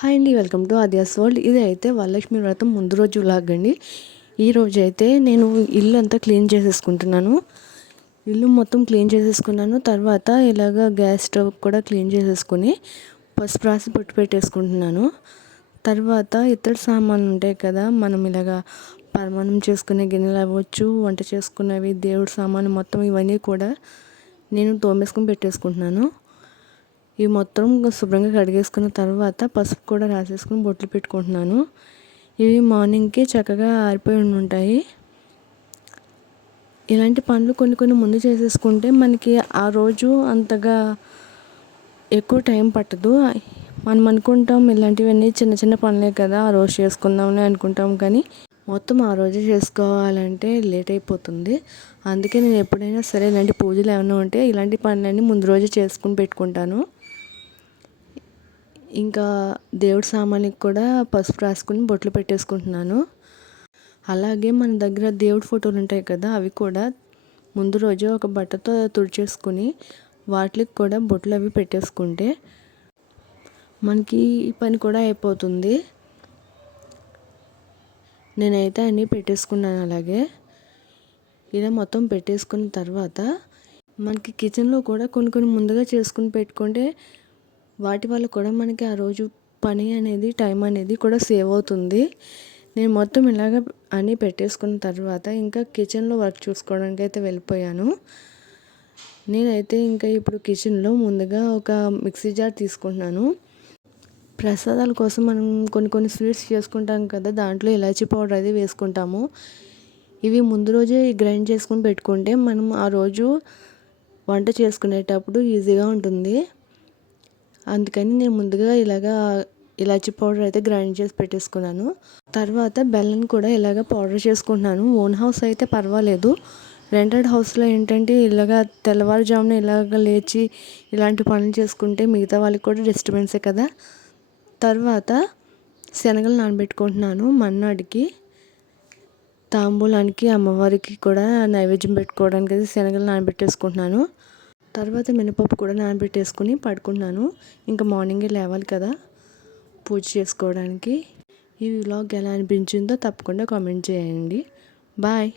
Hi అండి, welcome to Aadya's world. ఇది అయితే వరలక్ష్మి వ్రతం ముందు రోజు వ్లాగ్ అండి. ఈరోజు అయితే నేను ఇల్లు అంతా క్లీన్ చేసేసుకుంటున్నాను. ఇల్లు మొత్తం క్లీన్ చేసేసుకున్నాను. తర్వాత ఇలాగ గ్యాస్ స్టవ్ కూడా క్లీన్ చేసేసుకుని పసుపు రాసి పొట్టు పెట్టేసుకుంటున్నాను. తర్వాత ఇతర సామాన్లు ఉంటాయి కదా, మనం ఇలాగా పరమాన్నం చేసుకునే గిన్నెలు అవ్వచ్చు, వంట చేసుకునేవి, దేవుడి సామాను మొత్తం ఇవన్నీ కూడా నేను తోమేసుకుని పెట్టేసుకుంటున్నాను. ఇవి మొత్తం శుభ్రంగా కడిగేసుకున్న తర్వాత పసుపు కూడా రాసేసుకుని బొట్లు పెట్టుకుంటున్నాను. ఇవి మార్నింగ్కి చక్కగా ఆరిపోయి ఉంటాయి. ఇలాంటి పనులు కొన్ని ముందు చేసేసుకుంటే మనకి ఆ రోజు అంతగా ఎక్కువ టైం పట్టదు. మనం అనుకుంటాం ఇలాంటివన్నీ చిన్న చిన్న పనులే కదా, ఆ రోజు చేసుకుందామని అనుకుంటాం, కానీ మొత్తం ఆ రోజు చేసుకోవాలంటే లేట్ అయిపోతుంది. అందుకే నేను ఎప్పుడైనా సరే ఇలాంటి పూజలు ఏమైనా ఉంటే ఇలాంటి పనులన్నీ ముందు రోజు చేసుకుని పెట్టుకుంటాను. ఇంకా దేవుడి సామాన్కి కూడా పసుపు రాసుకుని బొట్లు పెట్టేసుకుంటున్నాను. అలాగే మన దగ్గర దేవుడి ఫోటోలు ఉంటాయి కదా, అవి కూడా ముందు రోజు ఒక బట్టతో తుడిచేసుకుని వాటికి కూడా బొట్లు అవి పెట్టేసుకుంటే మనకి ఈ పని కూడా అయిపోతుంది. నేనైతే అన్నీ పెట్టేసుకున్నాను. అలాగే ఇలా మొత్తం పెట్టేసుకున్న తర్వాత మనకి కిచెన్లో కూడా కొన్ని ముందుగా చేసుకుని పెట్టుకుంటే వాటి వల్ల కూడా మనకి ఆ రోజు పని అనేది, టైం అనేది కూడా సేవ్ అవుతుంది. నేను మొత్తం ఇలాగ అన్నీ పెట్టేసుకున్న తర్వాత ఇంకా కిచెన్లో వర్క్ చూసుకోవడానికి అయితే వెళ్ళిపోయాను. నేనైతే ఇంకా ఇప్పుడు కిచెన్లో ముందుగా ఒక మిక్సీ జార్ తీసుకుంటున్నాను. ప్రసాదాల కోసం మనం కొన్ని స్వీట్స్ చేసుకుంటాం కదా, దాంట్లో ఇలాచీ పౌడర్ అది వేసుకుంటాము. ఇవి ముందు రోజే గ్రైండ్ చేసుకుని పెట్టుకుంటే మనం ఆ రోజు వంట చేసుకునేటప్పుడు ఈజీగా ఉంటుంది. అందుకని నేను ముందుగా ఇలాచీ పౌడర్ అయితే గ్రైండ్ చేసి పెట్టేసుకున్నాను. తర్వాత బెల్లం కూడా ఇలాగ పౌడర్ చేసుకుంటున్నాను. ఓన్ హౌస్ అయితే పర్వాలేదు, రెంటెడ్ హౌస్లో ఏంటంటే ఇలాగ తెల్లవారుజామున ఇలాగ లేచి ఇలాంటి పనులు చేసుకుంటే మిగతా వాళ్ళకి కూడా డిస్టర్బెన్సే కదా. తర్వాత శనగలు నానబెట్టుకుంటున్నాను. మన్నాడికి తాంబూలానికి, అమ్మవారికి కూడా నైవేద్యం పెట్టుకోవడానికి అయితే శనగలు నానబెట్టేసుకుంటున్నాను. తర్వాత మినపప్పు కూడా నానబెట్టేసుకుని పడుకున్నాను. ఇంకా మార్నింగే లేవాలి కదా పూజ చేసుకోవడానికి. ఈ వ్లాగ్ ఎలా అనిపించిందో తప్పకుండా కామెంట్ చేయండి. బాయ్.